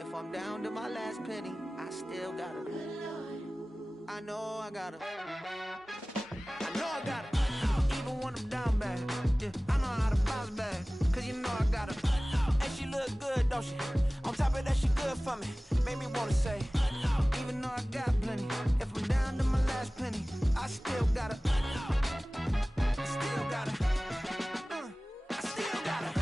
If I'm down to my last penny, I still gotta. I know I gotta. I know I gotta. Even when I'm down bad, yeah, I know how to bounce back. Cause you know I gotta. And she look good, don't she? On top of that, she good for me. Made me wanna say, even though I got plenty, if I'm down to my last penny, I still gotta. I still gotta. I still gotta.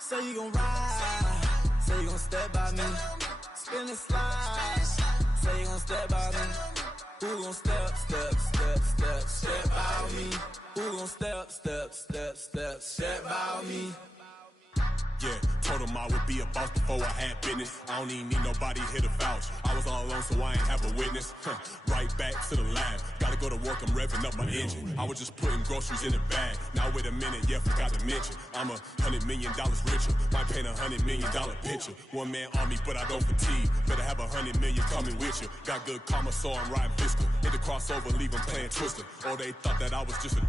Say you gon' ride, say you gon' step by me, spin and slide, say you gon' step by me, who gon' step by me, who gon' step by me. Yeah, told him I would be a boss before I had business. I don't even need nobody here to vouch. I was all alone, so I ain't have a witness. Right back to the lab. Gotta go to work, I'm revving up my engine. I was just putting groceries in the bag. Now wait a minute, yeah, forgot to mention. I'm $100 million richer. Might paint $100 million picture. One man army, but I don't fatigue. Better have 100 million coming with you. Got good karma, so I'm riding fiscal. Hit the crossover, leave them playing Twister. Or they thought that I was just a.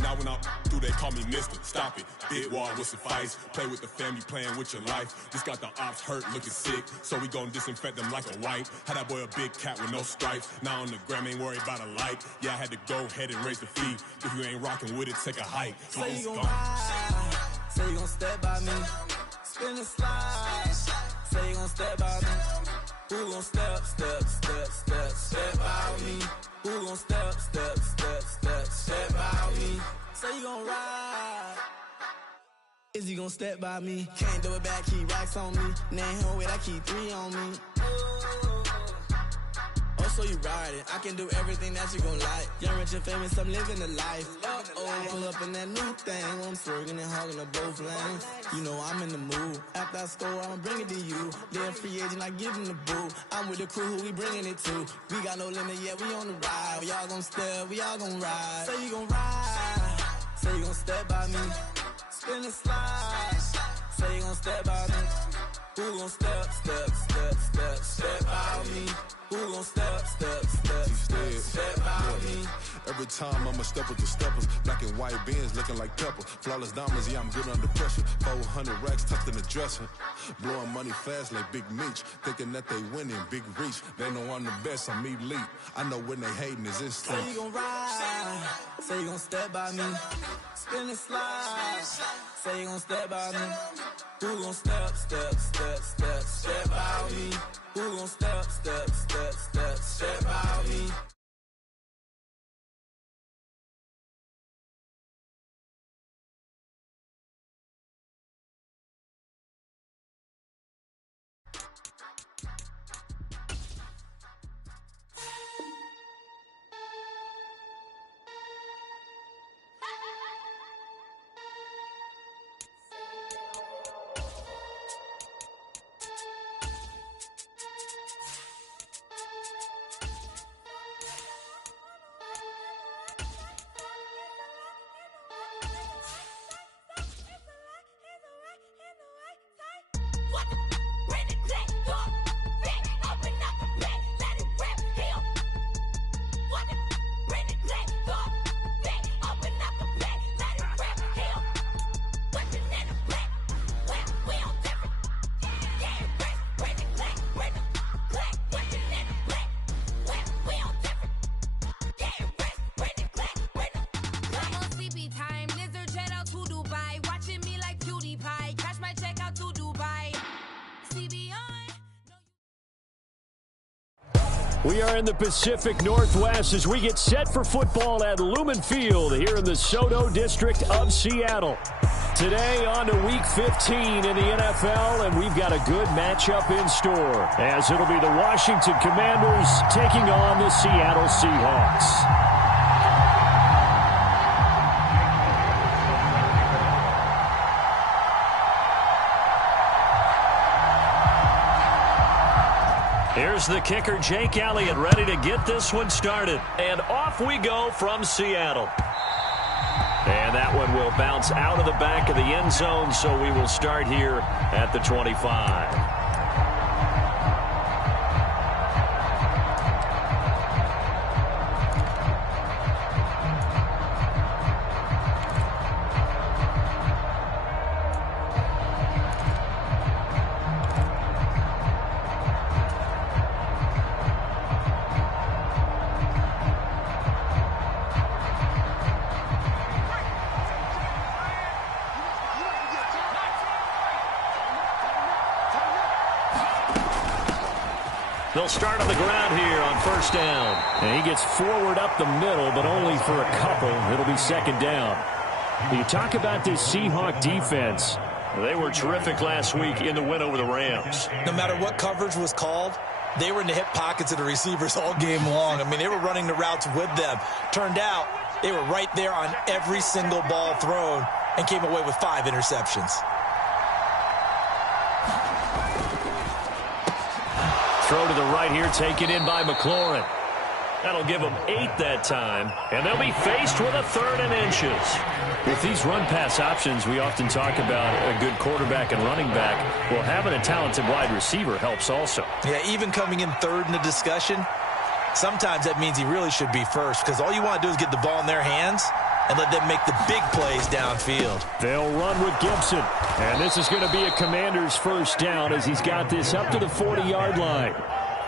Now when I'm through, they call me Mister. Stop it, big wall with suffice. Play with the family, playing with your life. Just got the ops hurt, looking sick. So we gon' disinfect them like a wipe. Had that boy a big cat with no stripes. Now on the gram, ain't worried about a light. Yeah, I had to go ahead and raise the fee. If you ain't rocking with it, take a hike. Say you gon' ride, say you gon' step by me, spin and slide. Say you gon' step by me, who gon' step by me, who gon' step by me. Say you gon' ride, is you gon' step by me? Can't do it back, keep racks on me. Name home with I keep 3 on me. Oh, so you riding, I can do everything that you gon' like. Young, rich, and famous, I'm living the life. Pull up in that new thing, I'm swerving and hogging up both lanes. You know I'm in the mood, after I score, I'ma bring it to you. They're a free agent, I give them the boo. I'm with the crew, who we bringing it to. We got no limit, yeah, we on the ride. We all gon' step, we all gon' ride. Say you gon' ride, say you gon' step by me, spin and slide. Say you gon' step by me, who gon' step by me, who gon' step by me. Every time I'ma step with the steppers, black and white beans looking like pepper. Flawless diamonds, yeah, I'm good under pressure. 400 racks tucked in the dresser. Blowing money fast like Big Meech. Thinking that they winning, big reach. They know I'm the best, I'm elite. I know when they hating is instinct. Say you gon' ride, say you gon' step by me, spin and slide. Say you gon' step by me, who gon' step by me, who gon' step by me. We are in the Pacific Northwest as we get set for football at Lumen Field here in the Soto District of Seattle. Today on to Week 15 in the NFL, and we've got a good matchup in store as it'll be the Washington Commanders taking on the Seattle Seahawks. Here's the kicker, Jake Elliott, ready to get this one started. And off we go from Seattle. And that one will bounce out of the back of the end zone, so we will start here at the 25. They'll start on the ground here on first down. And he gets forward up the middle, but only for a couple. It'll be second down. You talk about this Seahawk defense. They were terrific last week in the win over the Rams. No matter what coverage was called, they were in the hip pockets of the receivers all game long. I mean, they were running the routes with them. Turned out they were right there on every single ball thrown and came away with 5 interceptions. Throw to the right here, taken in by McLaurin. That'll give them 8 that time, and they'll be faced with a 3rd and inches. With these run-pass options, we often talk about a good quarterback and running back. Well, having a talented wide receiver helps also. Yeah, even coming in 3rd in the discussion, sometimes that means he really should be first, because all you want to do is get the ball in their hands and let them make the big plays downfield. They'll run with Gibson. And this is going to be a Commander's first down as he's got this up to the 40-yard line.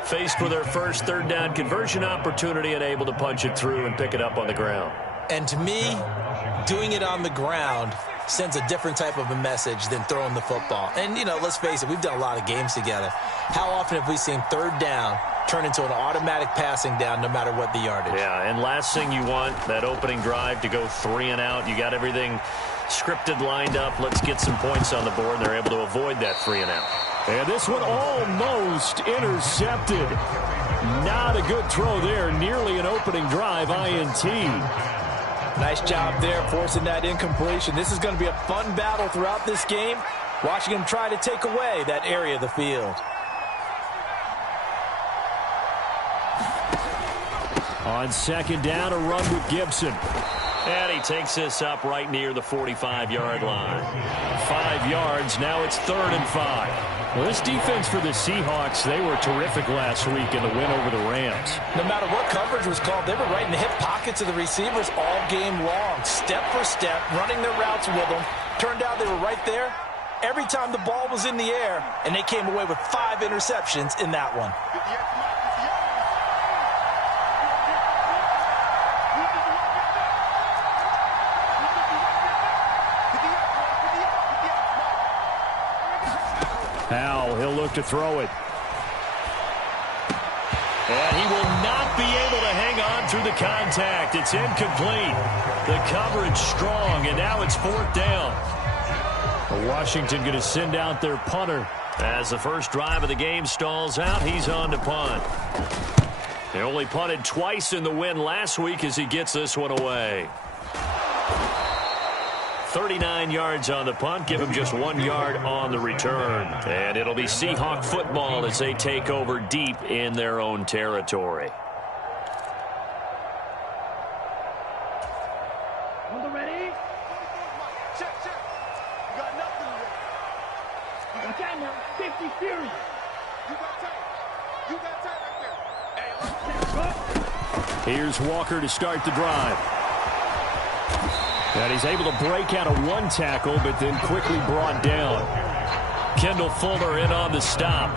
Faced with their first 3rd down conversion opportunity and able to punch it through and pick it up on the ground. And to me, doing it on the ground sends a different type of a message than throwing the football. And, you know, let's face it, we've done a lot of games together. How often have we seen 3rd down turn into an automatic passing down no matter what the yardage? Yeah, and last thing you want, that opening drive to go 3 and out. You got everything scripted, lined up. Let's get some points on the board, and they're able to avoid that 3 and out. And this one almost intercepted. Not a good throw there. Nearly an opening drive INT. Nice job there forcing that incompletion. This is going to be a fun battle throughout this game. Watching him try to take away that area of the field. On second down, a run with Gibson. And he takes this up right near the 45-yard line. 5 yards, now it's 3rd and 5. Well, this defense for the Seahawks, they were terrific last week in the win over the Rams. No matter what coverage was called, they were right in the hip pockets of the receivers all game long. Step for step, running their routes with them. Turned out they were right there every time the ball was in the air, and they came away with 5 interceptions in that one. Now he'll look to throw it. And he will not be able to hang on through the contact. It's incomplete. The coverage strong, and now it's 4th down. Washington going to send out their punter. As the first drive of the game stalls out, he's on to punt. They only punted twice in the win last week as he gets this one away. 39 yards on the punt, give him just 1 yard on the return. And it'll be Seahawk football as they take over deep in their own territory. On the ready? Check. You got nothing. Watch out now. 50 serious. You got tight right there. Here's Walker to start the drive. And he's able to break out of 1 tackle, but then quickly brought down. Kendall Fuller in on the stop.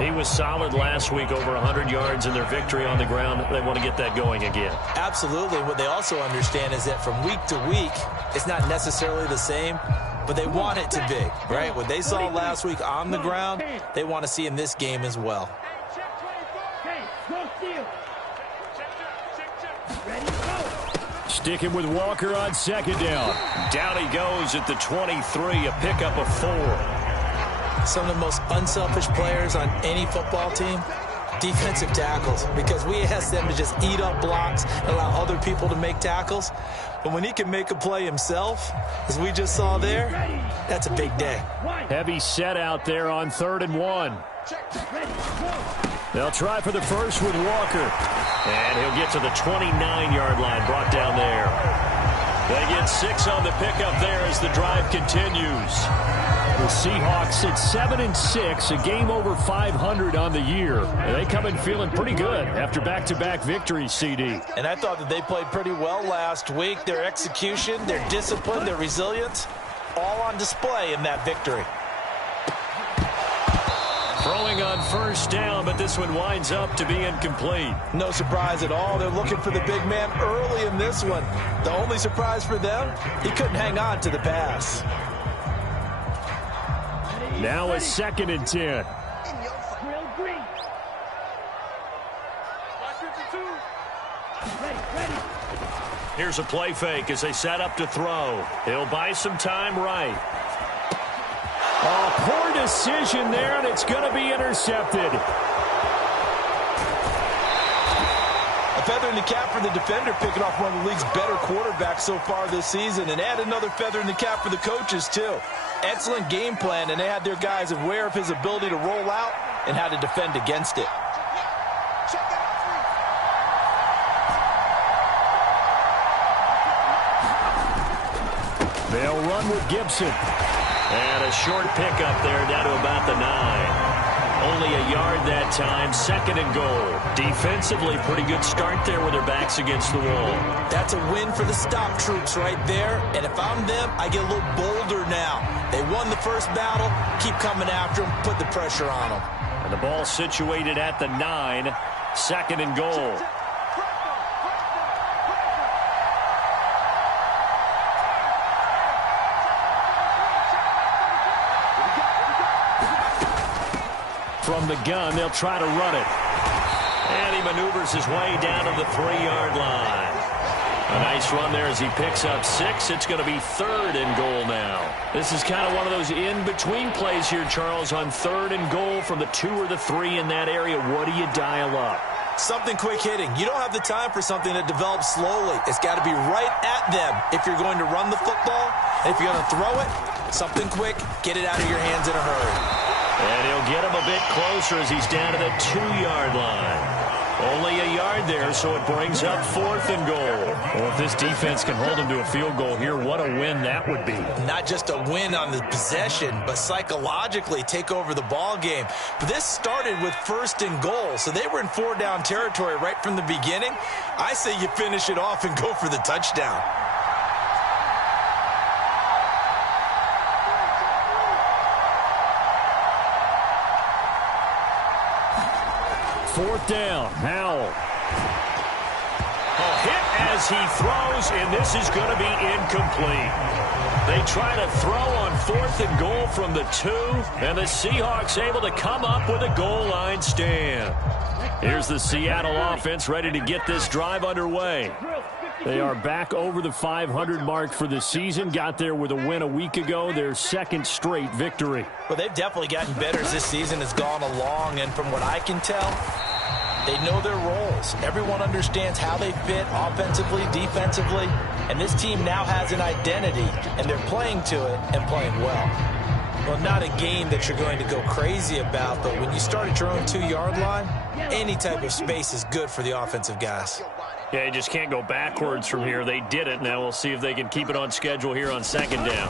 He was solid last week, over 100 yards in their victory on the ground. They want to get that going again. Absolutely. What they also understand is that from week to week, it's not necessarily the same, but they want it to be, right? What they saw last week on the ground, they want to see in this game as well. Sticking with Walker on second down. Down he goes at the 23, a pickup of 4. Some of the most unselfish players on any football team, defensive tackles, because we ask them to just eat up blocks and allow other people to make tackles. But when he can make a play himself, as we just saw there, that's a big day. Heavy set out there on 3rd and 1. They'll try for the first with Walker. And he'll get to the 29-yard line, brought down there. They get 6 on the pickup there as the drive continues. The Seahawks sit 7-6, a game over 500 on the year. And they come in feeling pretty good after back-to-back victories, CD. And I thought that they played pretty well last week. Their execution, their discipline, their resilience, all on display in that victory. Throwing on first down, but this one winds up to be incomplete. No surprise at all. They're looking for the big man early in this one. The only surprise for them, he couldn't hang on to the pass. Now a 2nd and 10. Here's a play fake as they set up to throw. He'll buy some time right. Oh, poor decision there, and it's going to be intercepted. A feather in the cap for the defender, picking off one of the league's better quarterbacks so far this season, and add another feather in the cap for the coaches, too. Excellent game plan, and they had their guys aware of his ability to roll out and how to defend against it. They'll run with Gibson. And a short pickup there down to about the 9. Only a yard that time, 2nd and goal. Defensively, pretty good start there with their backs against the wall. That's a win for the stop troops right there. And if I'm them, I get a little bolder now. They won the first battle. Keep coming after them. Put the pressure on them. And the ball situated at the 9. 2nd and goal. From the gun, they'll try to run it. And he maneuvers his way down to the 3-yard line. A nice run there as he picks up 6. It's going to be 3rd and goal now. This is kind of one of those in-between plays here, Charles, on 3rd and goal from the 2 or the 3 in that area. What do you dial up? Something quick hitting. You don't have the time for something that develops slowly. It's got to be right at them if you're going to run the football. And if you're going to throw it, something quick, get it out of your hands in a hurry. And he'll get him a bit closer as he's down to the 2-yard line. Only a yard there, so it brings up 4th and goal. Well, if this defense can hold him to a field goal here, what a win that would be. Not just a win on the possession, but psychologically take over the ball game. But this started with 1st and goal, so they were in 4-down territory right from the beginning. I say you finish it off and go for the touchdown. 4th down, Howell. A hit as he throws, and this is going to be incomplete. They try to throw on 4th and goal from the 2, and the Seahawks able to come up with a goal line stand. Here's the Seattle offense ready to get this drive underway. They are back over the 500 mark for the season. Got there with a win a week ago, their 2nd straight victory. Well, they've definitely gotten better as this season has gone along, and from what I can tell, they know their roles. Everyone understands how they fit offensively, defensively, and this team now has an identity, and they're playing to it and playing well. Well, not a game that you're going to go crazy about, but when you start at your own 2-yard line, any type of space is good for the offensive guys. Yeah, you just can't go backwards from here. They did it. Now we'll see if they can keep it on schedule here on 2nd down.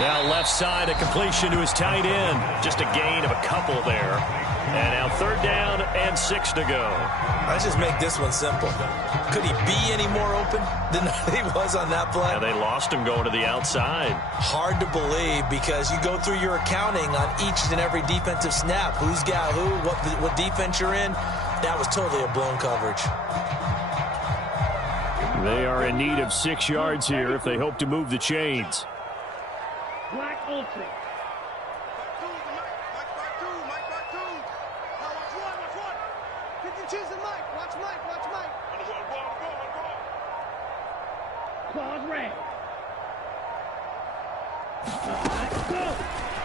Now left side, a completion to his tight end. Just a gain of a couple there. And now 3rd down and 6 to go. Let's just make this one simple. Could he be any more open than he was on that play? Yeah, they lost him going to the outside. Hard to believe because you go through your accounting on each and every defensive snap. Who's got who, what defense you're in. That was totally a blown coverage. They are in need of 6 yards here if they hope to move the chains. Black Ultra.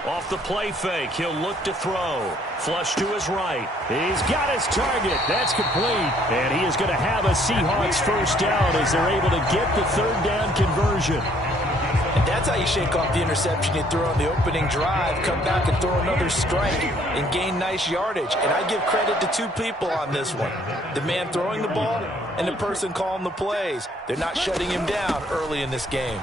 Off the play fake, he'll look to throw. Flush to his right. He's got his target. That's complete. And he is going to have a Seahawks 1st down as they're able to get the 3rd down conversion. And that's how you shake off the interception you threw on the opening drive, come back and throw another strike and gain nice yardage. And I give credit to two people on this one. The man throwing the ball and the person calling the plays. They're not shutting him down early in this game.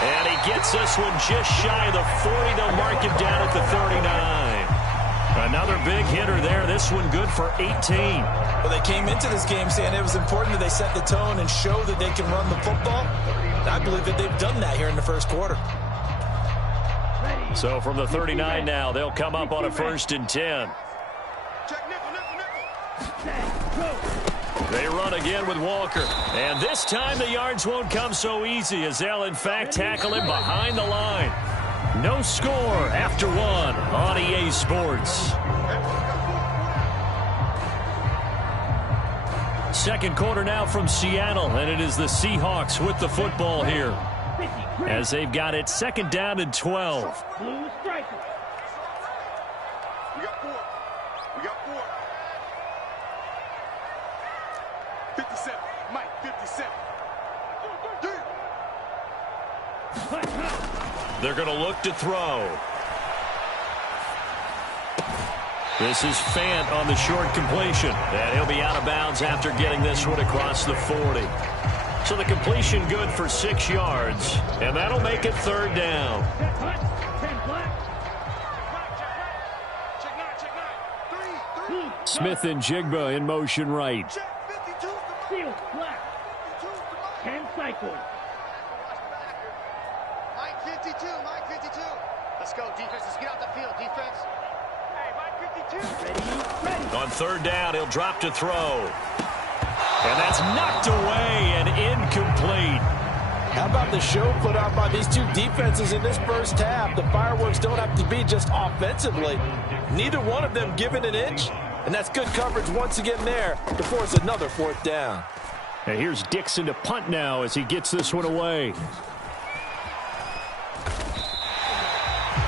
And he gets this one just shy of the 40. They'll mark him down at the 39. Another big hitter there. This one good for 18. Well, they came into this game saying it was important that they set the tone and show that they can run the football. And I believe that they've done that here in the first quarter. So from the 39 now, they'll come up on a 1st and 10. They run again with Walker. And this time the yards won't come so easy as they'll, in fact, tackle him behind the line. No score after 1 on EA Sports. Second quarter now from Seattle, and it is the Seahawks with the football here as they've got it 2nd down and 12. Blue striker. We got 4. We got 4. 57. Mike, 57. They're going to look to throw. This is Fant on the short completion. And he'll be out of bounds after getting this one across the 40. So the completion good for 6 yards. And that'll make it 3rd down. Smith and Jigba in motion right. Field black. 10 cycles. Mike 52, Mike 52. Let's go, defense. Let's get out the field, defense. Hey, Mike 52. Ready. On 3rd down, he'll drop to throw. And that's knocked away and incomplete. How about the show put out by these two defenses in this first half? The fireworks don't have to be just offensively. Neither one of them given an inch. And that's good coverage once again there to force another 4th down. And here's Dixon to punt now as he gets this one away.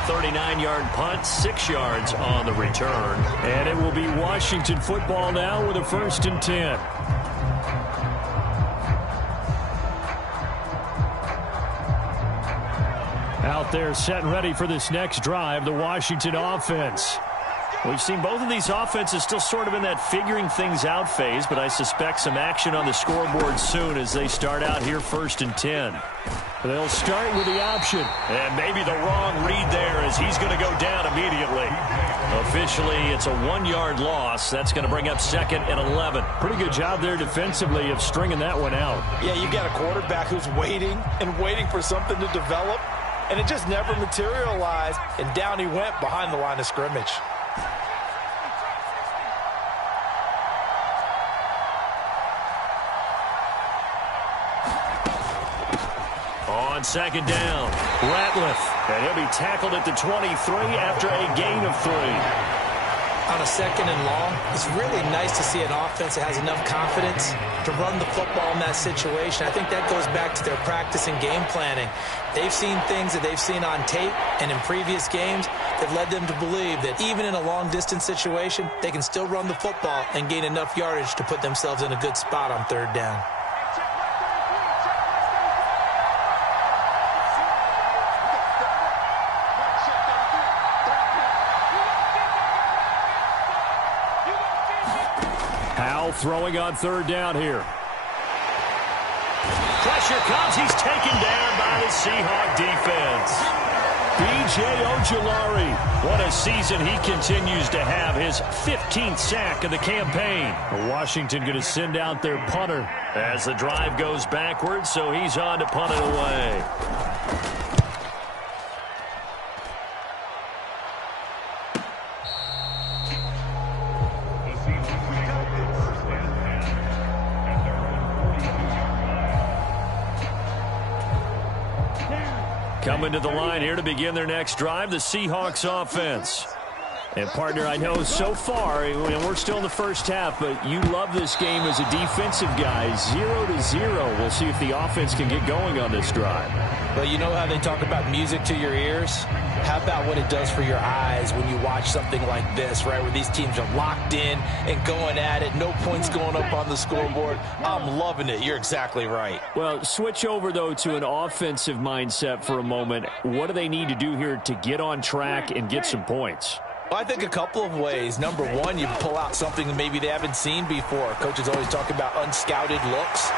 39-yard punt, 6 yards on the return. And it will be Washington football now with a 1st and 10. Out there set and ready for this next drive, the Washington offense. We've seen both of these offenses still sort of in that figuring things out phase, but I suspect some action on the scoreboard soon as they start out here 1st and 10. They'll start with the option. And maybe the wrong read there as he's going to go down immediately. Officially, it's a 1-yard loss. That's going to bring up 2nd and 11. Pretty good job there defensively of stringing that one out. Yeah, you've got a quarterback who's waiting and waiting for something to develop, and it just never materialized, and down he went behind the line of scrimmage. On 2nd down, Ratliff, and he'll be tackled at the 23 after a gain of 3. On a 2nd and long, it's really nice to see an offense that has enough confidence to run the football in that situation. I think that goes back to their practice and game planning. They've seen things that they've seen on tape and in previous games that led them to believe that even in a long-distance situation, they can still run the football and gain enough yardage to put themselves in a good spot on 3rd down. Throwing on 3rd down here. Pressure comes. He's taken down by the Seahawk defense. B.J. Ojulari. What a season he continues to have. His 15th sack of the campaign. Washington going to send out their punter as the drive goes backwards, so he's on to punt it away. Coming to the line here to begin their next drive, the Seahawks offense. And, partner, I know so far, and we're still in the first half, but you love this game as a defensive guy. 0-0. We'll see if the offense can get going on this drive. Well, you know how they talk about music to your ears? How about what it does for your eyes when you watch something like this, right, where these teams are locked in and going at it, no points going up on the scoreboard? I'm loving it. You're exactly right. Well, switch over, though, to an offensive mindset for a moment. What do they need to do here to get on track and get some points? Well, I think a couple of ways. Number one, you pull out something that maybe they haven't seen before. Coaches always talk about unscouted looks.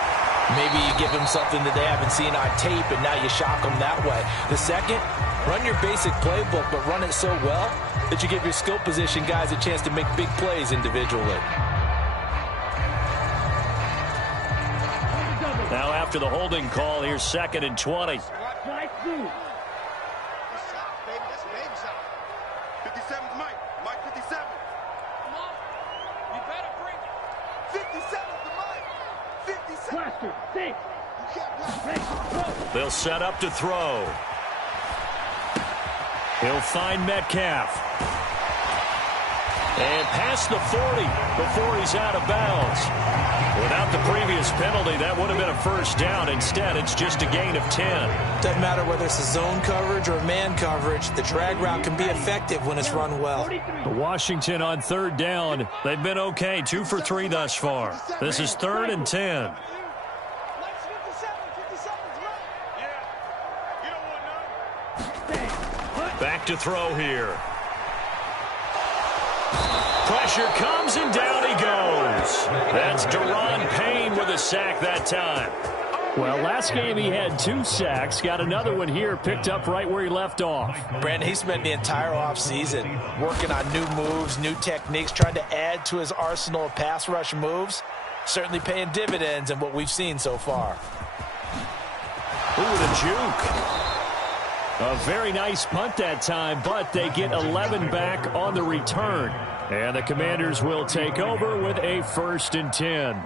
Maybe you give them something that they haven't seen on tape, and now you shock them that way. The second, run your basic playbook, but run it so well that you give your skill position guys a chance to make big plays individually. Now after the holding call, here's 2nd and 20. They'll set up to throw. He'll find Metcalf. And past the 40 before he's out of bounds. Without the previous penalty, that would have been a first down. Instead, it's just a gain of 10. Doesn't matter whether it's a zone coverage or man coverage. The drag route can be effective when it's run well. Washington on 3rd down. They've been okay, 2 for 3 thus far. This is 3rd and 10. Back to throw here. Pressure comes, and down he goes. That's Daron Payne with a sack that time. Well, last game he had 2 sacks. Got another one here, picked up right where he left off. Brandon, he spent the entire offseason working on new moves, new techniques, trying to add to his arsenal of pass rush moves. Certainly paying dividends in what we've seen so far. Ooh, the juke. A very nice punt that time, but they get 11 back on the return. And the Commanders will take over with a 1st and 10.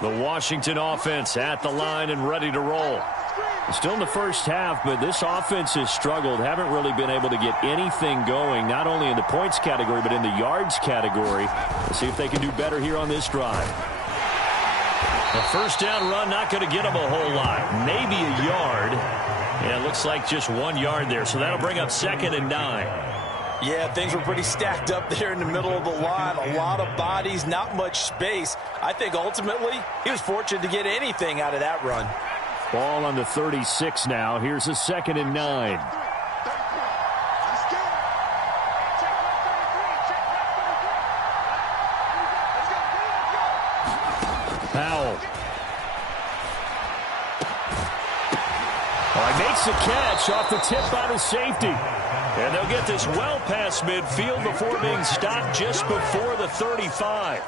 The Washington offense at the line and ready to roll. Still in the first half, but this offense has struggled. Haven't really been able to get anything going, not only in the points category, but in the yards category. We'll see if they can do better here on this drive. The first down run not going to get them a whole lot. Maybe a yard. Yeah, it looks like just 1 yard there, so that'll bring up 2nd and 9. Yeah, things were pretty stacked up there in the middle of the line. A lot of bodies, not much space. I think ultimately he was fortunate to get anything out of that run. Ball on the 36 now. Here's a 2nd and 9. Powell. All right, makes the catch off the tip by the safety. And they'll get this well past midfield before being stopped just before the 35.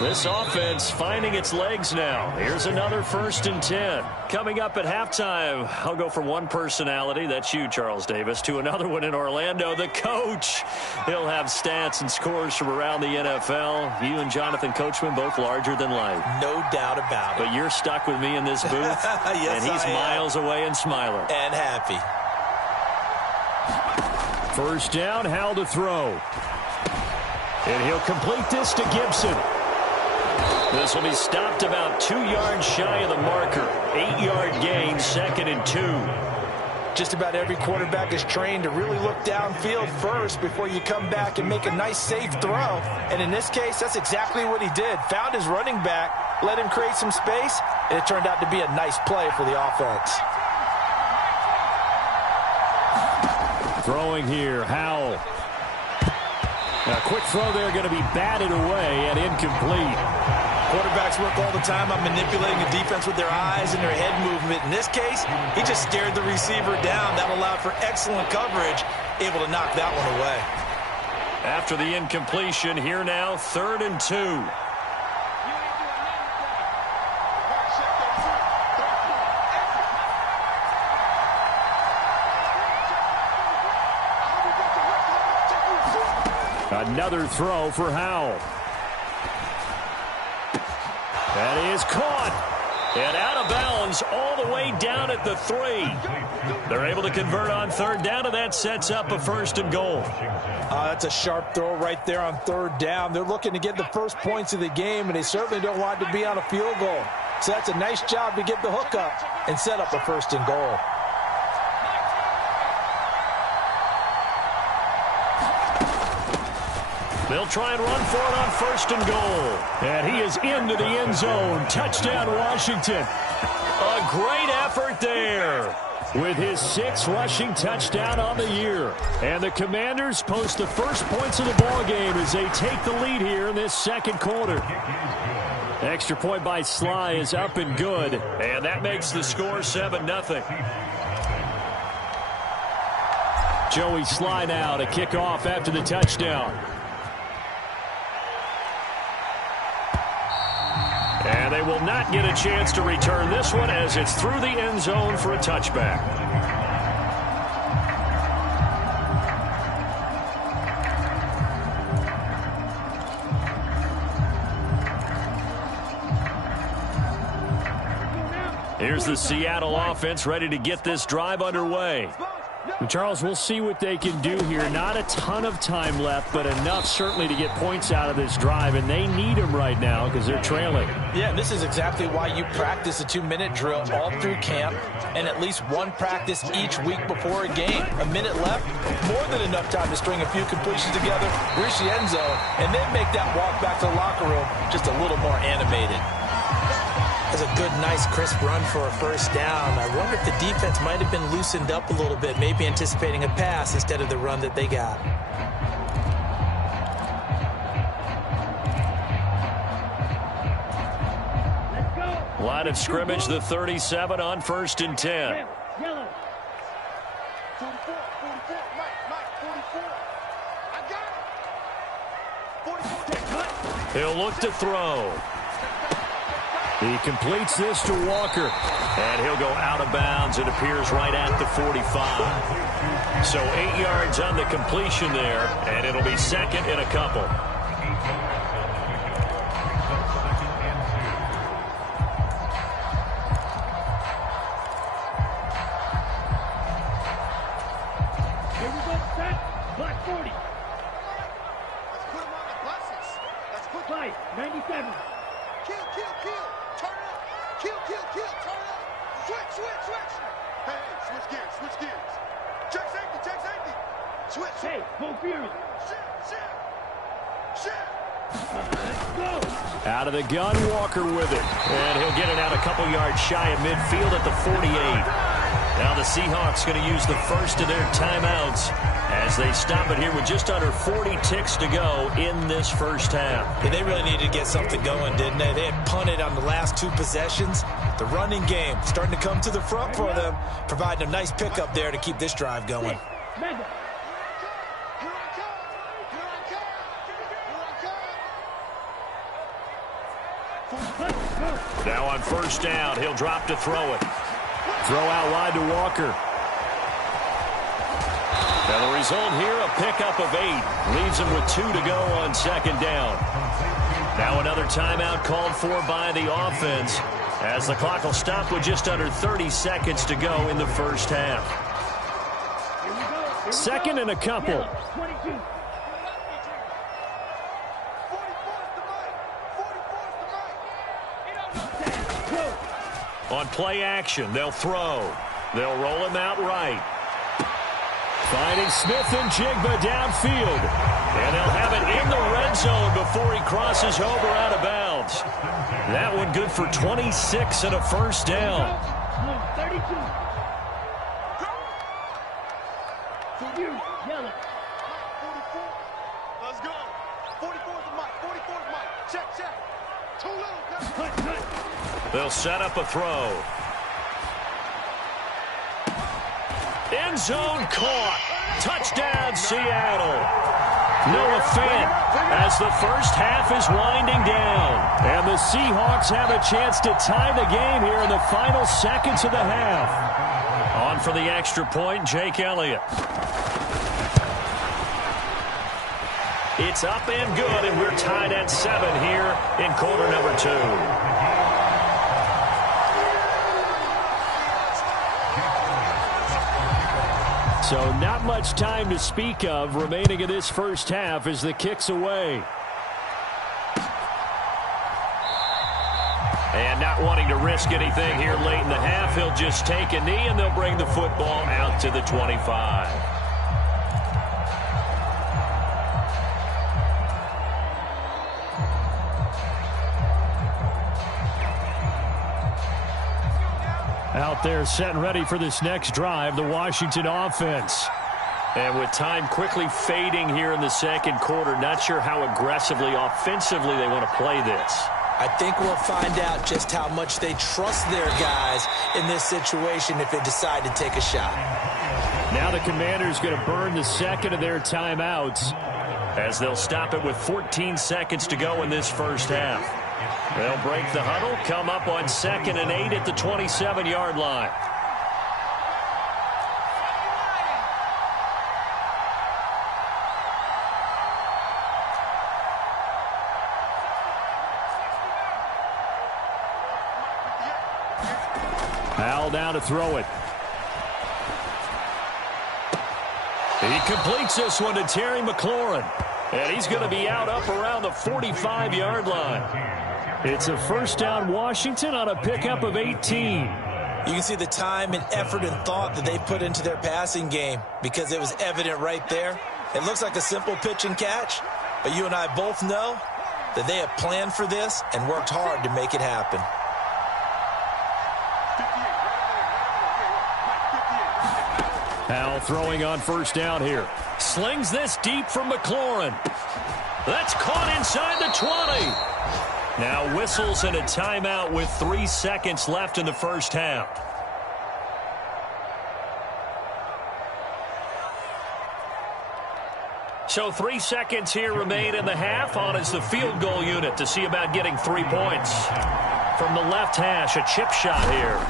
This offense finding its legs now. Here's another 1st and 10. Coming up at halftime, I'll go from one personality, that's you, Charles Davis, to another one in Orlando, the coach. He'll have stats and scores from around the NFL. You and Jonathan Coachman, both larger than life. No doubt about it. But you're stuck with me in this booth, yes, and he's miles away and smiling. And happy. First down, Howell to throw. And he'll complete this to Gibson. This will be stopped about 2 yards shy of the marker. 8-yard gain, 2nd and 2. Just about every quarterback is trained to really look downfield first before you come back and make a nice, safe throw. And in this case, that's exactly what he did. Found his running back, let him create some space, and it turned out to be a nice play for the offense. Throwing here, Howell. A quick throw there going to be batted away and incomplete. Quarterbacks work all the time on manipulating the defense with their eyes and their head movement. In this case, he just stared the receiver down. That allowed for excellent coverage, able to knock that one away. After the incompletion, here now, 3rd and 2. Another throw for Howell. That is caught. And out of bounds all the way down at the 3. They're able to convert on third down, and that sets up a 1st and goal. That's a sharp throw right there on third down. They're looking to get the first points of the game, and they certainly don't want it to be on a field goal. So that's a nice job to get the hook up and set up a 1st and goal. They'll try and run for it on 1st and goal. And he is into the end zone. Touchdown, Washington. A great effort there with his 6th rushing touchdown on the year. And the Commanders post the first points of the ball game as they take the lead here in this 2nd quarter. Extra point by Sly is up and good. And that makes the score 7-0. Joey Sly now to kick off after the touchdown. And they will not get a chance to return this one as it's through the end zone for a touchback. Here's the Seattle offense ready to get this drive underway. And Charles, we'll see what they can do here. Not a ton of time left, but enough certainly to get points out of this drive, and they need them right now because they're trailing. Yeah, this is exactly why you practice a 2-minute drill all through camp and at least one practice each week before a game. A minute left, more than enough time to string a few completions together, reach the end zone, and then make that walk back to the locker room just a little more animated. That's a good, nice, crisp run for a 1st down. I wonder if the defense might have been loosened up a little bit, maybe anticipating a pass instead of the run that they got. Line of scrimmage, the 37 on 1st and 10. Yellow. 44, Mike, 44. I got it. 44. He'll look to throw. He completes this to Walker, and he'll go out of bounds. It appears right at the 45. So 8 yards on the completion there, and it'll be 2nd and a couple. Here we go, set. Black 40. Let's put him on the buses. Let's put 5, 97. Kill. Turn it up. Kill. Turn it up. Switch. Hey, switch gears. Check safety. Switch. Hey, go Fury. Shit. Let's go. Out of the gun, Walker with it. And he'll get it out a couple yards shy of midfield at the 48. Now the Seahawks going to use the first of their timeouts as they stop it here with just under 40 ticks to go in this 1st half. Yeah, they really needed to get something going, didn't they? They had punted on the last 2 possessions. The running game starting to come to the front for them, providing a nice pickup there to keep this drive going. Mega. Now on 1st down, he'll drop to throw it. Throw out wide to Walker. Now the result here, a pickup of 8. Leaves him with 2 to go on 2nd down. Now another timeout called for by the offense as the clock will stop with just under 30 seconds to go in the 1st half. 2nd and a couple. 22. On play action, they'll throw. They'll roll him out right. Finding Smith and Jigba downfield. And they'll have it in the red zone before he crosses over out of bounds. That one good for 26 and a 1st down. 32. Yellow. 44. Let's go. 44's the Mike. 44's Mike. Check. Too little. They'll set up a throw. End zone caught. Touchdown, Seattle. Noah Fant as the 1st half is winding down. And the Seahawks have a chance to tie the game here in the final seconds of the half. On for the extra point, Jake Elliott. It's up and good, and we're tied at 7 here in quarter number 2. So not much time to speak of remaining in this first half as the kick's away. And not wanting to risk anything here late in the half, he'll just take a knee, and they'll bring the football out to the 25. Out there set and ready for this next drive, the Washington offense. And with time quickly fading here in the second quarter, not sure how aggressively, offensively they want to play this. I think we'll find out just how much they trust their guys in this situation if they decide to take a shot. Now the Commanders going to burn the second of their timeouts as they'll stop it with 14 seconds to go in this first half. They'll break the huddle, come up on 2nd and 8 at the 27-yard line. Al down to throw it. He completes this one to Terry McLaurin. And he's going to be out up around the 45-yard line. It's a first down Washington on a pickup of 18. You can see the time and effort and thought that they put into their passing game because it was evident right there. It looks like a simple pitch and catch, but you and I both know that they have planned for this and worked hard to make it happen. Al throwing on first down here. Slings this deep from McLaurin. That's caught inside the 20. Now whistles and a timeout with 3 seconds left in the first half. So 3 seconds here remain in the half. On is the field goal unit to see about getting 3 points. From the left hash, a chip shot here.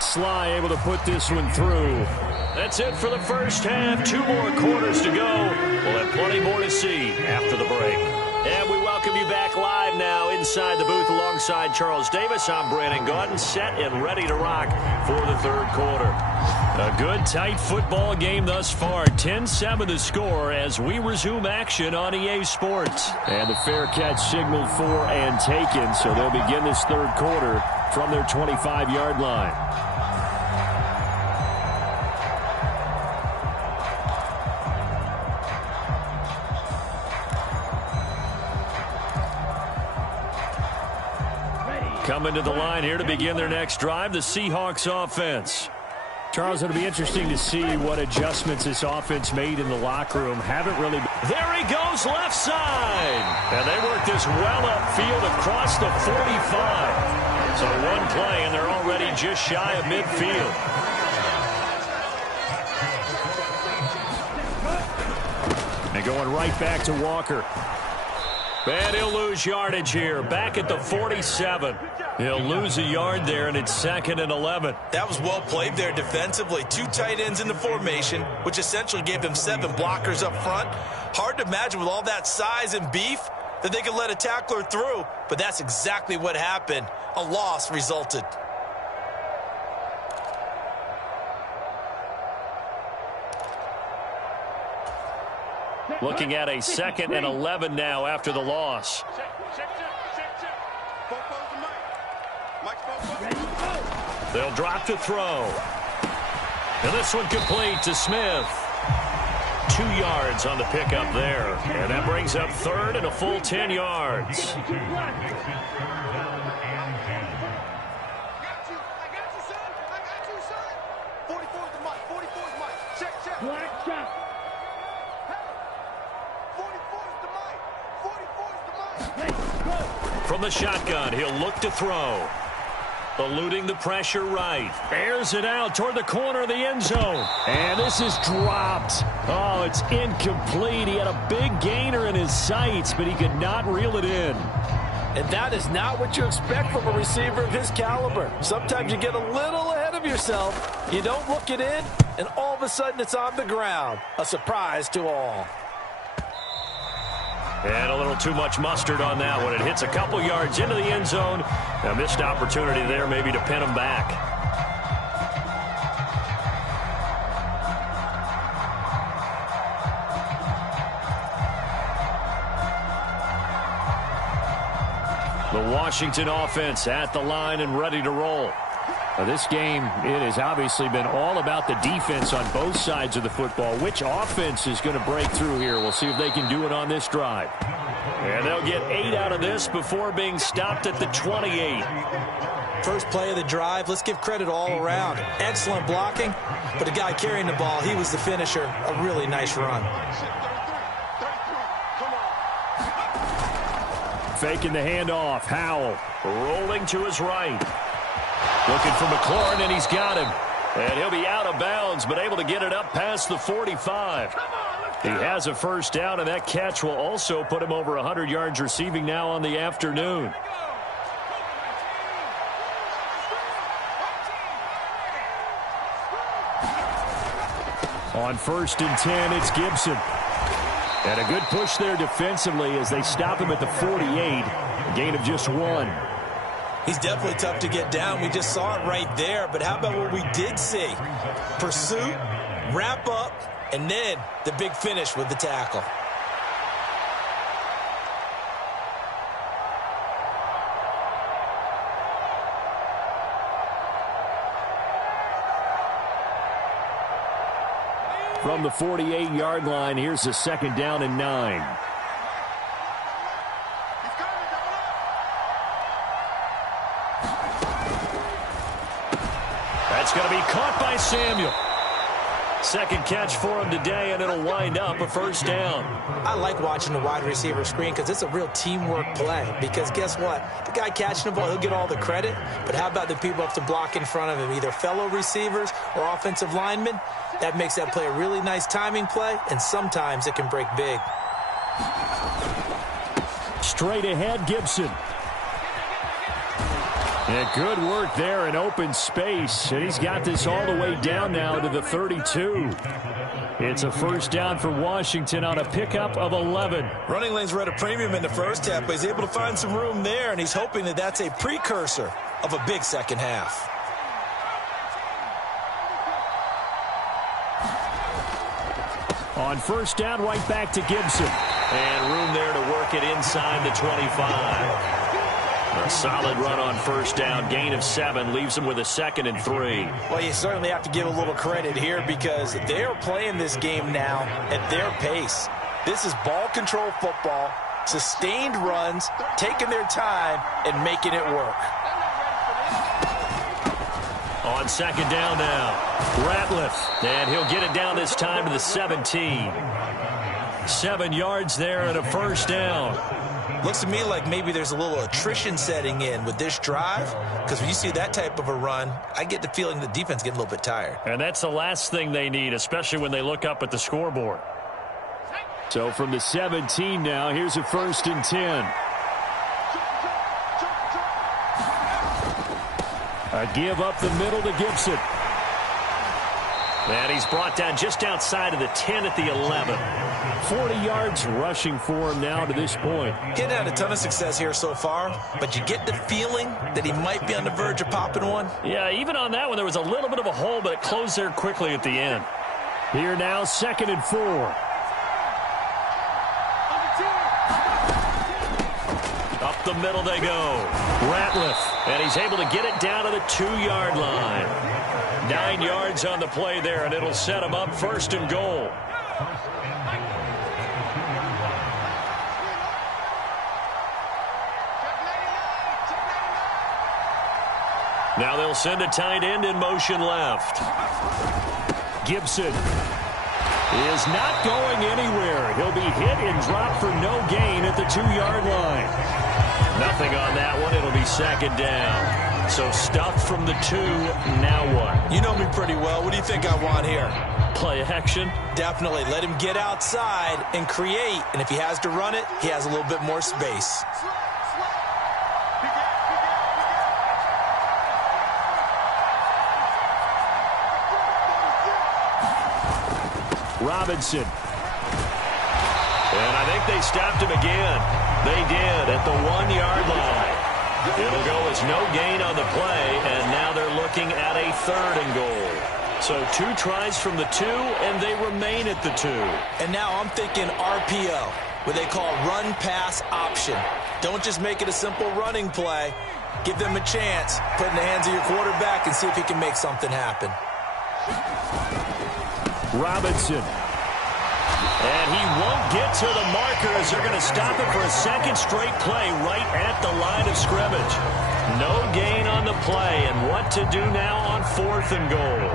Sly able to put this one through. That's it for the first half. 2 more quarters to go. We'll have plenty more to see after the break. And we welcome you back live now inside the booth alongside Charles Davis. I'm Brandon Gaudin, set and ready to rock for the third quarter. A good, tight football game thus far. 10-7 the score as we resume action on EA Sports. And the fair catch signaled for and taken, so they'll begin this third quarter from their 25-yard line. Coming to the line here to begin their next drive, the Seahawks offense. Charles, it'll be interesting to see what adjustments this offense made in the locker room. Haven't really... There he goes, left side. And they work this well upfield across the 45. So one play, and they're already just shy of midfield. And going right back to Walker. And he'll lose yardage here. Back at the 47. He'll lose a yard there, and it's 2nd and 11. That was well played there defensively. 2 tight ends in the formation, which essentially gave them 7 blockers up front. Hard to imagine with all that size and beef that they could let a tackler through, but that's exactly what happened. A loss resulted. Looking at a 2nd and 11 now after the loss. They'll drop to throw. And this one complete to Smith. 2 yards on the pickup there. And that brings up 3rd and a full 10 yards. From the shotgun, he'll look to throw. Eluding the pressure right. Airs it out toward the corner of the end zone. And this is dropped. Oh, it's incomplete. He had a big gainer in his sights, but he could not reel it in. And that is not what you expect from a receiver of his caliber. Sometimes you get a little ahead of yourself. You don't look it in, and all of a sudden it's on the ground. A surprise to all. And a little too much mustard on that one. It hits a couple yards into the end zone. A missed opportunity there maybe to pin them back. The Washington offense at the line and ready to roll. Now this game, it has obviously been all about the defense on both sides of the football. Which offense is going to break through here? We'll see if they can do it on this drive. And they'll get 8 out of this before being stopped at the 28. First play of the drive, let's give credit all around. Excellent blocking, but the guy carrying the ball, he was the finisher. A really nice run. Faking the handoff. Howell rolling to his right. Looking for McLaurin, and he's got him. And he'll be out of bounds, but able to get it up past the 45. He has a first down, and that catch will also put him over 100 yards receiving now on the afternoon. On 1st and 10, it's Gibson. And a good push there defensively as they stop him at the 48. A gain of just 1. He's definitely tough to get down. We just saw it right there. But how about what we did see? Pursuit, wrap up, and then the big finish with the tackle. From the 48-yard line, here's a 2nd down and 9. That's going to be caught by Samuel. Second catch for him today, and it'll wind up a first down. I like watching the wide receiver screen because it's a real teamwork play. Because guess what? The guy catching the ball, he'll get all the credit. But how about the people have to block in front of him, either fellow receivers or offensive linemen? That makes that play a really nice timing play, and sometimes it can break big. Straight ahead, Gibson. And good work there in open space. And he's got this all the way down now to the 32. It's a first down for Washington on a pickup of 11. Running lanes were at a premium in the first half, but he's able to find some room there, and he's hoping that that's a precursor of a big second half. On first down, right back to Gibson. And room there to work it inside the 25. A solid run on first down. Gain of 7 leaves them with a 2nd and 3. Well, you certainly have to give a little credit here because they're playing this game now at their pace. This is ball control football, sustained runs, taking their time, and making it work. On 2nd down now, Ratliff, and he'll get it down this time to the 17. 7 yards there and a first down. Looks to me like maybe there's a little attrition setting in with this drive, because when you see that type of a run, I get the feeling the defense getting a little bit tired. And that's the last thing they need, especially when they look up at the scoreboard. So from the 17 now, here's a 1st and 10. A give up the middle to Gibson. And he's brought down just outside of the 10 at the 11. 40 yards rushing for him now to this point. Getting had a ton of success here so far, but you get the feeling that he might be on the verge of popping one. Yeah, even on that one, there was a little bit of a hole, but it closed there quickly at the end. Here now, 2nd and 4. Up the middle they go. Ratliff, and he's able to get it down to the 2-yard line. 9 yards on the play there, and it'll set him up 1st and goal. Now they'll send a tight end in motion left. Gibson is not going anywhere. He'll be hit and dropped for no gain at the 2-yard line. Nothing on that one. It'll be 2nd down. So stuffed from the 2. Now what? You know me pretty well. What do you think I want here? Play action? Definitely. Let him get outside and create. And if he has to run it, he has a little bit more space. Robinson. And I think they stopped him again. They did at the 1-yard line. It'll go as no gain on the play, and now they're looking at a 3rd and goal. So 2 tries from the 2, and they remain at the 2. And now I'm thinking RPO, what they call run-pass option. Don't just make it a simple running play. Give them a chance. Put it in the hands of your quarterback and see if he can make something happen. Robinson. And he won't get to the marker as they're going to stop it for a 2nd straight play right at the line of scrimmage. No gain on the play, and what to do now on 4th and goal.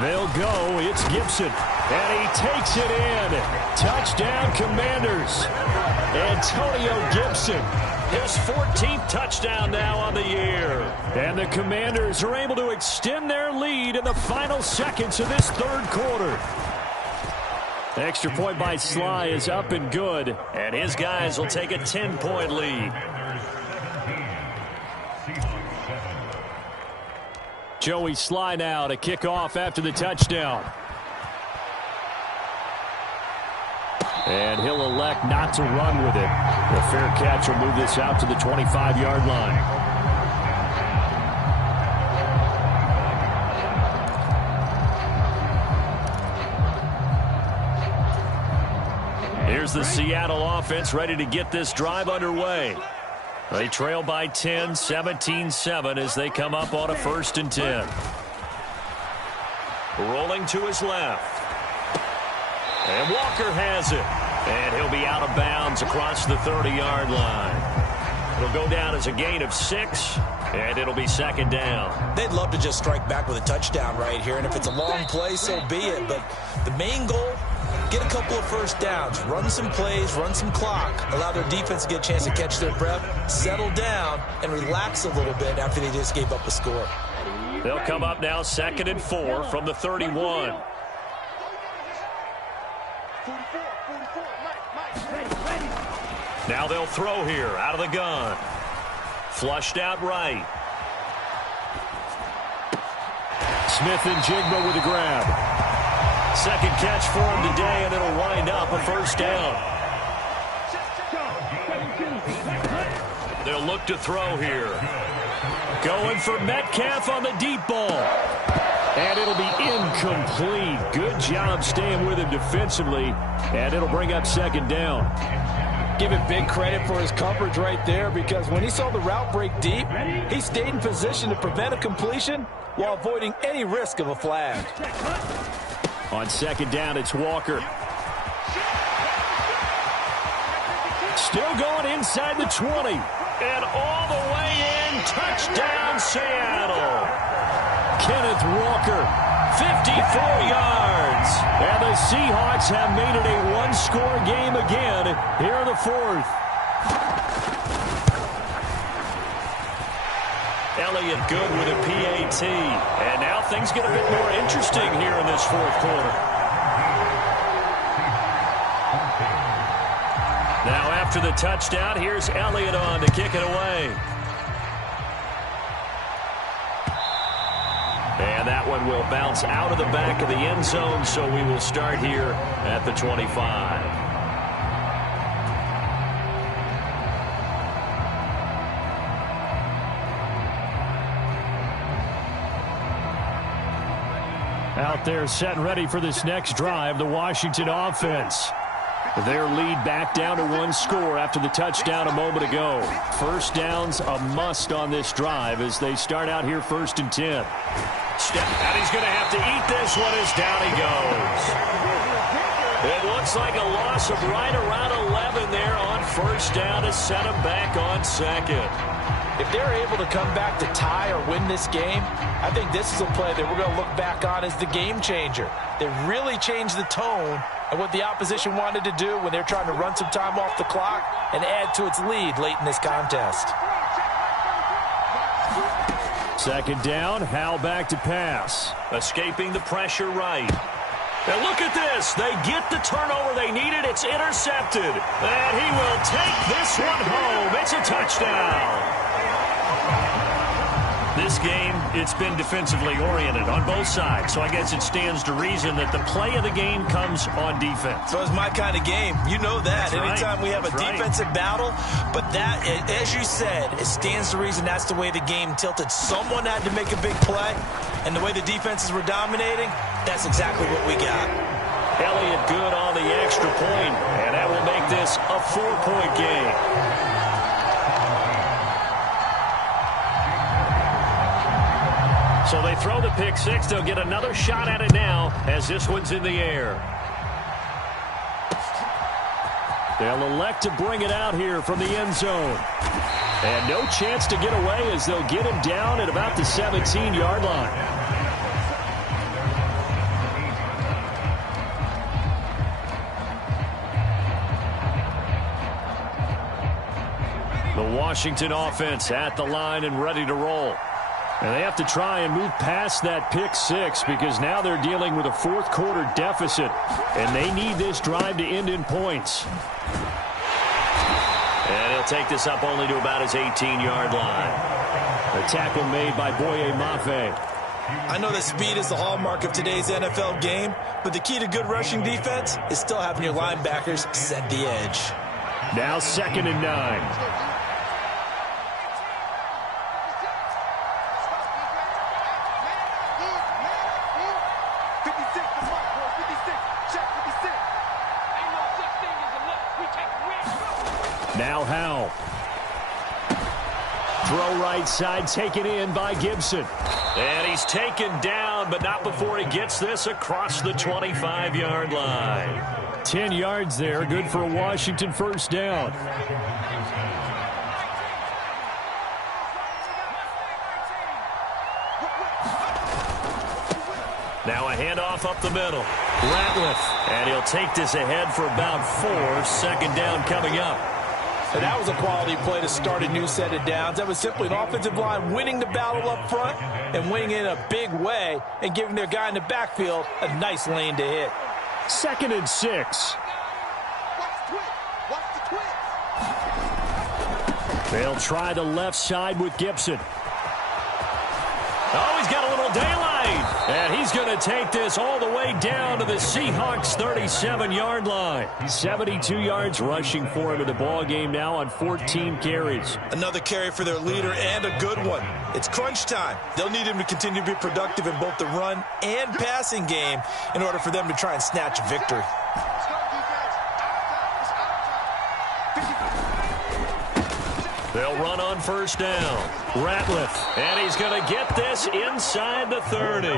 They'll go. It's Gibson. And he takes it in. Touchdown, Commanders. Antonio Gibson. His 14th touchdown now on the year. And the Commanders are able to extend their lead in the final seconds of this 3rd quarter. Extra point by Sly is up and good. And his guys will take a 10-point lead. Joey Sly now to kick off after the touchdown. And he'll elect not to run with it. The fair catch will move this out to the 25-yard line. Here's the Seattle offense ready to get this drive underway. They trail by 10, 17-7 as they come up on a 1st and 10. Rolling to his left. And Walker has it. And he'll be out of bounds across the 30-yard line. It'll go down as a gain of 6, and it'll be 2nd down. They'd love to just strike back with a touchdown right here, and if it's a long play, so be it. But the main goal, get a couple of 1st downs, run some plays, run some clock, allow their defense to get a chance to catch their breath, settle down, and relax a little bit after they just gave up a score. They'll come up now 2nd and 4 from the 31. Now they'll throw here out of the gun. Flushed out right. Smith and Jigba with a grab. 2nd catch for him today, and it'll wind up a 1st down. They'll look to throw here. Going for Metcalf on the deep ball. And it'll be incomplete. Good job staying with him defensively, and it'll bring up 2nd down. Give him big credit for his coverage right there, because when he saw the route break deep, he stayed in position to prevent a completion while avoiding any risk of a flag. On 2nd down, it's Walker. Still going inside the 20. And all the way in, touchdown Seattle. Kenneth Walker, 54 yards. And the Seahawks have made it a 1-score game again here in the 4th. Elliott good with a PAT. And now things get a bit more interesting here in this 4th quarter. Now after the touchdown, here's Elliott on to kick it away. And that one will bounce out of the back of the end zone, so we will start here at the 25. Out there set and ready for this next drive, the Washington offense. Their lead back down to 1 score after the touchdown a moment ago. 1st downs a must on this drive as they start out here 1st and 10. And he's going to have to eat this one as down he goes. It looks like a loss of right around 11 there on 1st down to set him back on 2nd. If they're able to come back to tie or win this game, I think this is a play that we're going to look back on as the game changer. They really changed the tone and what the opposition wanted to do when they're trying to run some time off the clock and add to its lead late in this contest. 2nd down, Howell back to pass. Escaping the pressure right. And look at this. They get the turnover they needed. It's intercepted. And he will take this one home. It's a touchdown. This game, it's been defensively oriented on both sides, so I guess it stands to reason that the play of the game comes on defense. So it's my kind of game. You know that. That's Anytime right. we have a defensive battle, but that, as you said, it stands to reason that's the way the game tilted. Someone had to make a big play, and the way the defenses were dominating, that's exactly what we got. Elliott good on the extra point, and that will make this a 4-point game. So they throw the pick six. They'll get another shot at it now as this one's in the air. They'll elect to bring it out here from the end zone. And no chance to get away as they'll get him down at about the 17-yard line. The Washington offense at the line and ready to roll. And they have to try and move past that pick six because now they're dealing with a fourth-quarter deficit, and they need this drive to end in points. And he'll take this up only to about his 18-yard line. The tackle made by Boye Mafe. I know that speed is the hallmark of today's NFL game, but the key to good rushing defense is still having your linebackers set the edge. Now 2nd and 9. Now Howell. Throw right side, taken in by Gibson. And he's taken down, but not before he gets this across the 25-yard line. 10 yards there, good for a Washington first down. Now a handoff up the middle. Ratliff, and he'll take this ahead for about 4. 2nd down coming up. And that was a quality play to start a new set of downs. That was simply an offensive line winning the battle up front and winning in a big way and giving their guy in the backfield a nice lane to hit. 2nd and 6. They'll try the left side with Gibson. Oh, he's got a little daylight. And he's going to take this all the way down to the Seahawks' 37-yard line. 72 yards rushing for him in the ball game now on 14 carries. Another carry for their leader and a good one. It's crunch time. They'll need him to continue to be productive in both the run and passing game in order for them to try and snatch a victory. They'll run on 1st down. Ratliff, and he's going to get this inside the 30.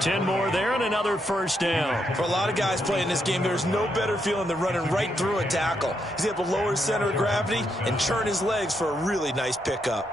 10 more there and another 1st down. For a lot of guys playing this game, there's no better feeling than running right through a tackle. He's able to lower his center of gravity and turn his legs for a really nice pickup.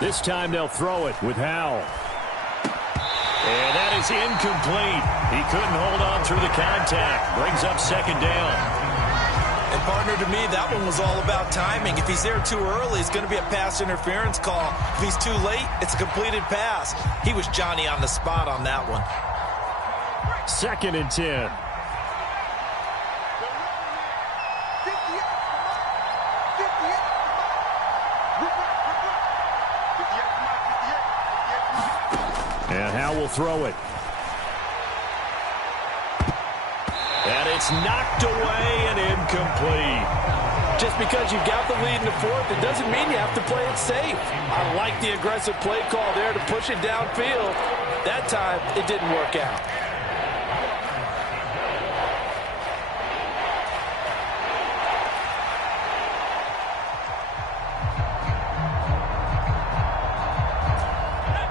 This time they'll throw it with Howell. And that is incomplete. He couldn't hold on through the contact. Brings up 2nd down. And partner, to me, that one was all about timing. If he's there too early, it's going to be a pass interference call. If he's too late, it's a completed pass. He was Johnny on the spot on that one. 2nd and 10. And Howell will throw it. And it's knocked away and incomplete. Just because you've got the lead in the 4th, it doesn't mean you have to play it safe. I like the aggressive play call there to push it downfield. That time, it didn't work out.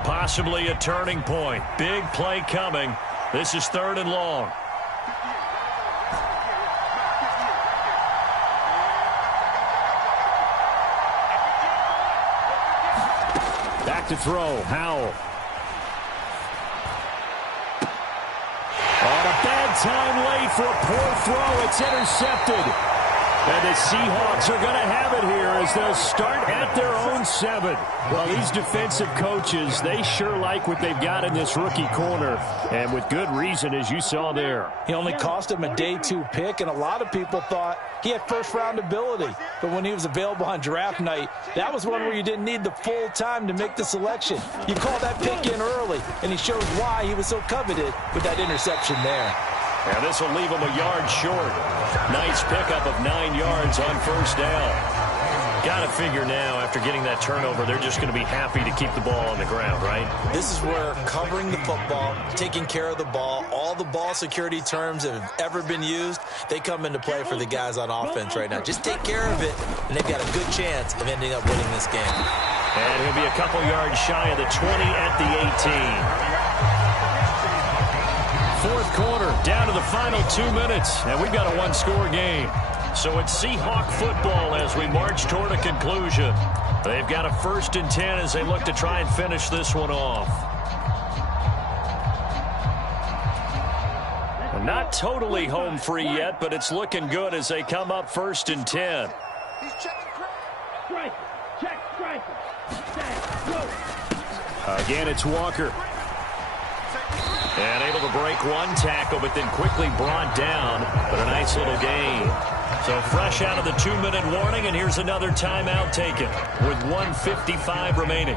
Possibly a turning point. Big play coming. This is 3rd and long. Back to throw, Howell. On a bad time late for a poor throw. It's intercepted. And the Seahawks are going to have it here as they'll start at their own 7. Well, these defensive coaches, they sure like what they've got in this rookie corner, and with good reason, as you saw there. He only cost him a day 2 pick, and a lot of people thought he had first-round ability. But when he was available on draft night, that was one where you didn't need the full time to make the selection. You call that pick in early, and he shows why he was so coveted with that interception there. And this will leave him a yard short. Nice pickup of 9 yards on first down. Got to figure now, after getting that turnover, they're just going to be happy to keep the ball on the ground, right? This is where covering the football, taking care of the ball, all the ball security terms that have ever been used, they come into play for the guys on offense right now. Just take care of it, and they've got a good chance of ending up winning this game. And he'll be a couple yards shy of the 20 at the 18. Fourth quarter, down to the final 2 minutes, and we've got a one-score game. So it's Seahawk football as we march toward a conclusion. They've got a 1st and 10 as they look to try and finish this one off. Not totally home free yet, but it's looking good as they come up 1st and 10. He's checking Striker. Check striker. Stand. Go. Again, it's Walker. And able to break one tackle, but then quickly brought down. But a nice little gain. So fresh out of the 2-minute warning, and here's another timeout taken with 1:55 remaining.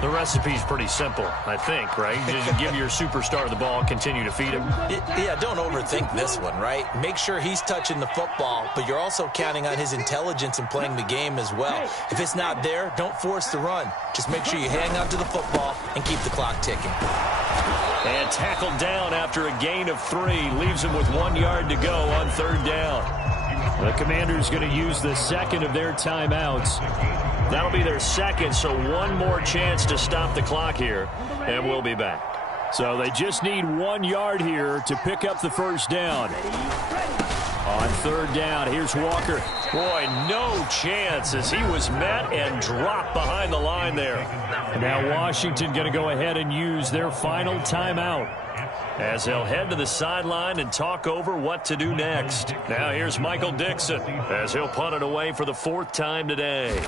The recipe's pretty simple, I think, right? Just give your superstar the ball, continue to feed him. Yeah, don't overthink this one, right? Make sure he's touching the football, but you're also counting on his intelligence in playing the game as well. If it's not there, don't force the run. Just make sure you hang on to the football and keep the clock ticking. And tackled down after a gain of 3. Leaves him with 1 yard to go on 3rd down. The Commanders going to use the second of their timeouts. That'll be their second, so one more chance to stop the clock here, and we'll be back. So they just need 1 yard here to pick up the first down. On 3rd down, here's Walker. Boy, no chance as he was met and dropped behind the line there. And now Washington going to go ahead and use their final timeout as they'll head to the sideline and talk over what to do next. Now here's Michael Dixon as he'll punt it away for the 4th time today.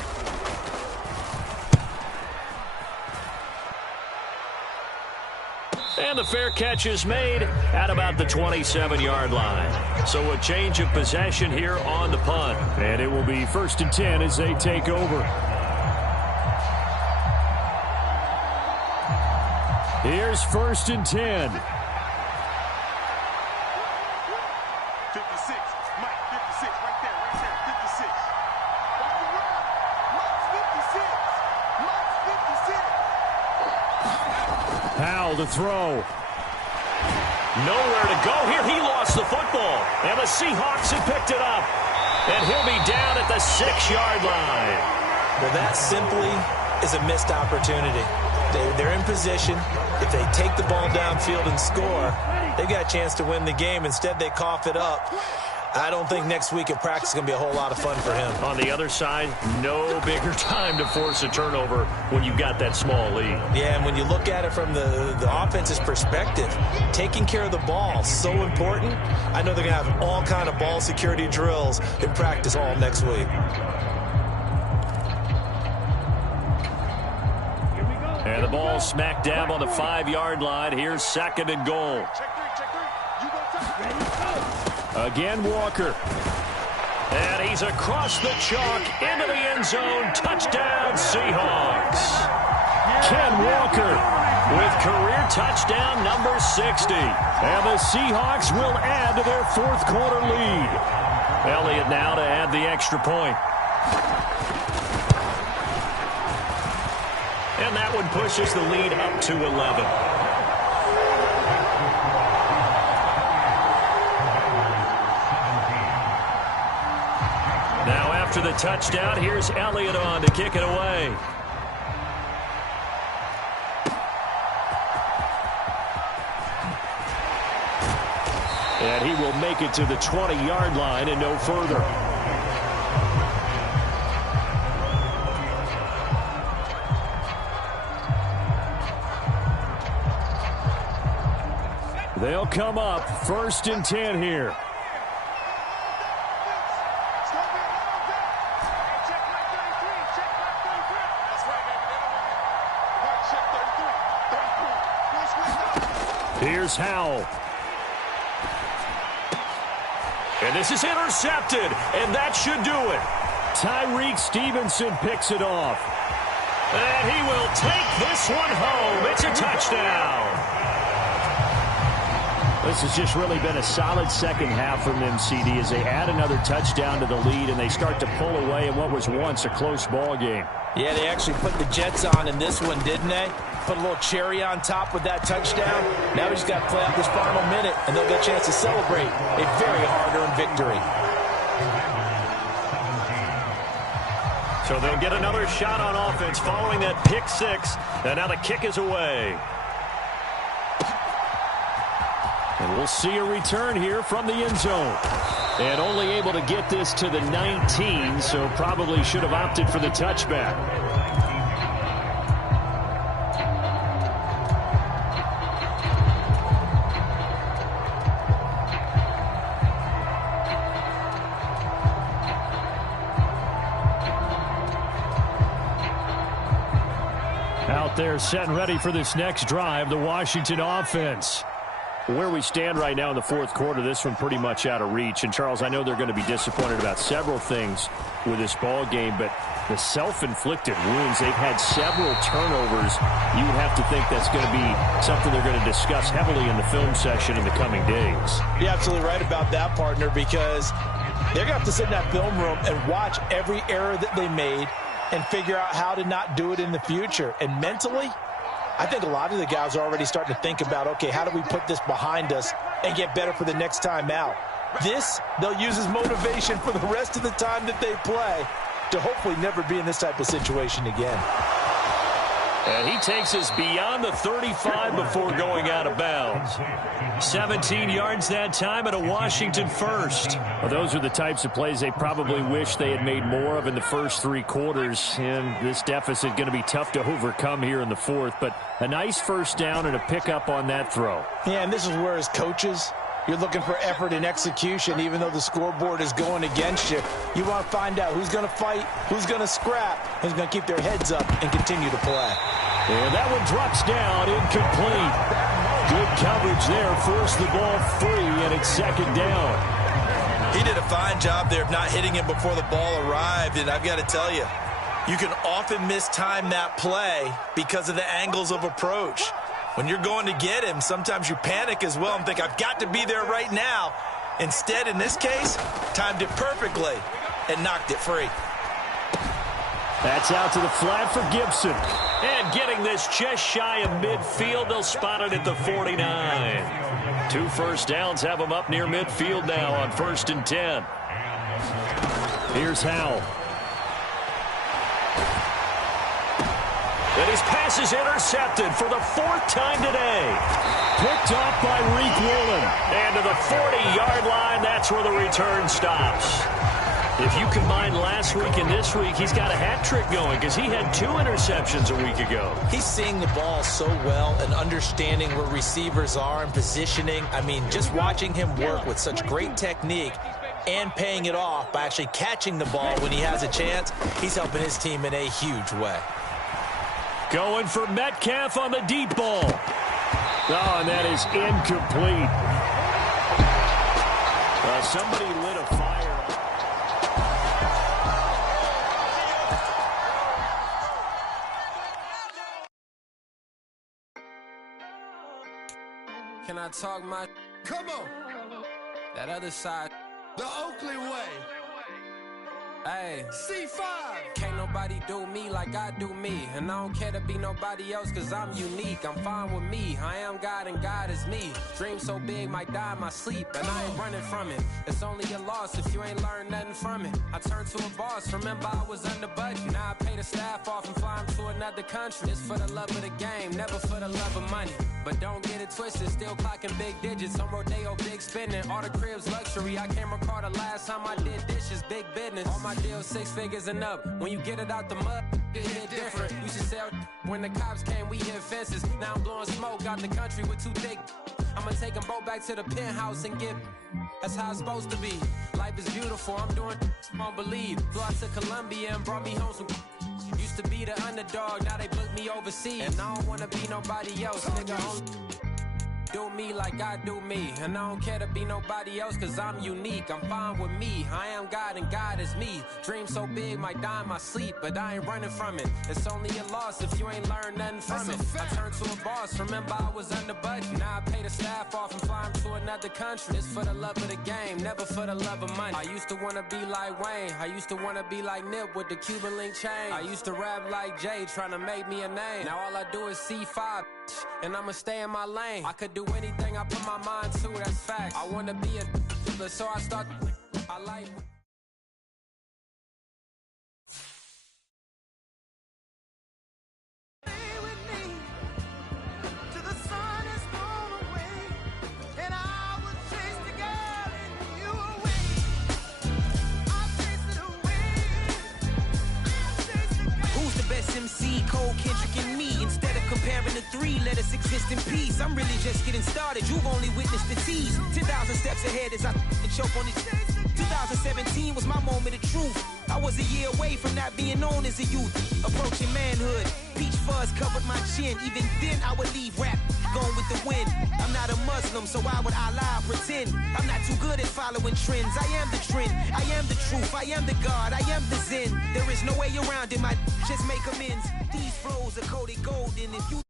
And the fair catch is made at about the 27-yard line. So a change of possession here on the punt. And it will be 1st and 10 as they take over. Here's 1st and 10. 56. Mike, 56. Right there. 56. Watch the run. Mike's 56. Powell to throw. Nowhere to go here. He lost the football. And the Seahawks have picked it up. And he'll be down at the 6-yard line. Well, that simply is a missed opportunity. They're in position. If they take the ball downfield and score, they've got a chance to win the game. Instead, they cough it up. I don't think next week at practice is going to be a whole lot of fun for him. On the other side, no bigger time to force a turnover when you've got that small lead. Yeah, and when you look at it from the offense's perspective, taking care of the ball is so important. I know they're going to have all kind of ball security drills in practice all next week. And the ball smack dab on the 5-yard line. Here's 2nd and goal. Check 3. You go. Again, Walker. And he's across the chalk into the end zone. Touchdown, Seahawks. Ken Walker with career touchdown number 60. And the Seahawks will add to their 4th quarter lead. Elliott now to add the extra point. And that one pushes the lead up to 11. Now after the touchdown, here's Elliott on to kick it away. And he will make it to the 20-yard line and no further. They'll come up 1st and 10 here. Here's Howell. And this is intercepted, and that should do it. Tyreek Stevenson picks it off. And he will take this one home. It's a touchdown. This has just really been a solid second half from them, CD, as they add another touchdown to the lead and they start to pull away in what was once a close ball game. Yeah, they actually put the Jets on in this one, didn't they? Put a little cherry on top with that touchdown. Now we just got to play out this final minute, and they'll get a chance to celebrate a very hard-earned victory. So they'll get another shot on offense following that pick six, and now the kick is away. And we'll see a return here from the end zone. And only able to get this to the 19, so probably should have opted for the touchback. Out there set and ready for this next drive, the Washington offense. Where we stand right now in the fourth quarter, this one pretty much out of reach. And, Charles, I know they're going to be disappointed about several things with this ball game, but the self-inflicted wounds, they've had several turnovers. You would have to think that's going to be something they're going to discuss heavily in the film session in the coming days. You're absolutely right about that, partner, because they're going to have to sit in that film room and watch every error that they made and figure out how to not do it in the future. And mentally, I think a lot of the guys are already starting to think about, okay, how do we put this behind us and get better for the next time out? This, they'll use as motivation for the rest of the time that they play to hopefully never be in this type of situation again. And he takes us beyond the 35 before going out of bounds. 17 yards that time and a Washington first. Well, those are the types of plays they probably wish they had made more of in the first three quarters. And this deficit going to be tough to overcome here in the fourth. But a nice first down and a pickup on that throw. Yeah, and this is where as coaches, you're looking for effort and execution, even though the scoreboard is going against you. You want to find out who's going to fight, who's going to scrap, who's going to keep their heads up and continue to play. And that one drops down, incomplete. Good coverage there, forced the ball free, and it's second down. He did a fine job there of not hitting it before the ball arrived, and I've got to tell you, you can often mistime that play because of the angles of approach. When you're going to get him, sometimes you panic as well and think, I've got to be there right now. Instead, in this case, timed it perfectly and knocked it free. That's out to the flat for Gibson. And getting this just shy of midfield, they'll spot it at the 49. 2 first downs have them up near midfield now on 1st and 10. Here's Howell. And his pass is intercepted for the 4th time today. Picked off by Reek Woolen. And to the 40-yard line, that's where the return stops. If you combine last week and this week, he's got a hat trick going because he had 2 interceptions a week ago. He's seeing the ball so well and understanding where receivers are and positioning. I mean, just watching him work with such great technique and paying it off by actually catching the ball when he has a chance, he's helping his team in a huge way. Going for Metcalf on the deep ball. Oh, and that is incomplete. Somebody lit a fire. Can I talk my... Come on. That other side. The Oakley way. Hey. C5. Can't nobody do me like I do me. And I don't care to be nobody else cause I'm unique. I'm fine with me. I am God and God is me. Dream so big might die in my sleep. And I ain't running from it. It's only a loss if you ain't learned nothing from it. I turned to a boss. Remember I was under budget. Now I pay the staff off and fly them to another country. It's for the love of the game, never for the love of money. But don't get it twisted, still clocking big digits. On Rodeo, big spending, all the cribs luxury. I can't recall the last time I did dishes, big business. All my deals 6 figures and up. When you get it out the mud, it hit different. Used to sell when the cops came, we hit fences. Now I'm blowing smoke out the country with 2 thick. I'ma take them both back to the penthouse and get. That's how it's supposed to be. Life is beautiful, I'm doing I don't believe. Flew out to Colombia and brought me home some. Used to be the underdog, now they book me overseas. And I don't wanna be nobody else, nigga. Do me like I do me. And I don't care to be nobody else, cause I'm unique. I'm fine with me, I am God and God is me. Dream so big, might die in my sleep, but I ain't running from it. It's only a loss if you ain't learned nothing from it. I turned to a boss, remember I was under budget. Now I pay the staff off and fly them to another country. It's for the love of the game, never for the love of money. I used to wanna be like Wayne, I used to wanna be like Nip with the Cuban link chain. I used to rap like Jay, trying to make me a name. Now all I do is C5, and I'ma stay in my lane. I could do anything I put my mind to, that's fact. I wanna be a so I start. I like. MC, Cole, Kendrick, and me. Instead of comparing the three, let us exist in peace. I'm really just getting started. You've only witnessed the tease. 10,000 steps ahead as I choke on this. 2017 was my moment of truth. I was a year away from not being known as a youth. Approaching manhood. Peach fuzz covered my chin. Even then, I would leave rap going with the wind. I'm not a Muslim, so why would I lie or pretend? I'm not too good at following trends. I am the trend. I am the truth. I am the God. I am the Zen. There is no way around it. My just make amends. These flows are coated gold, and if you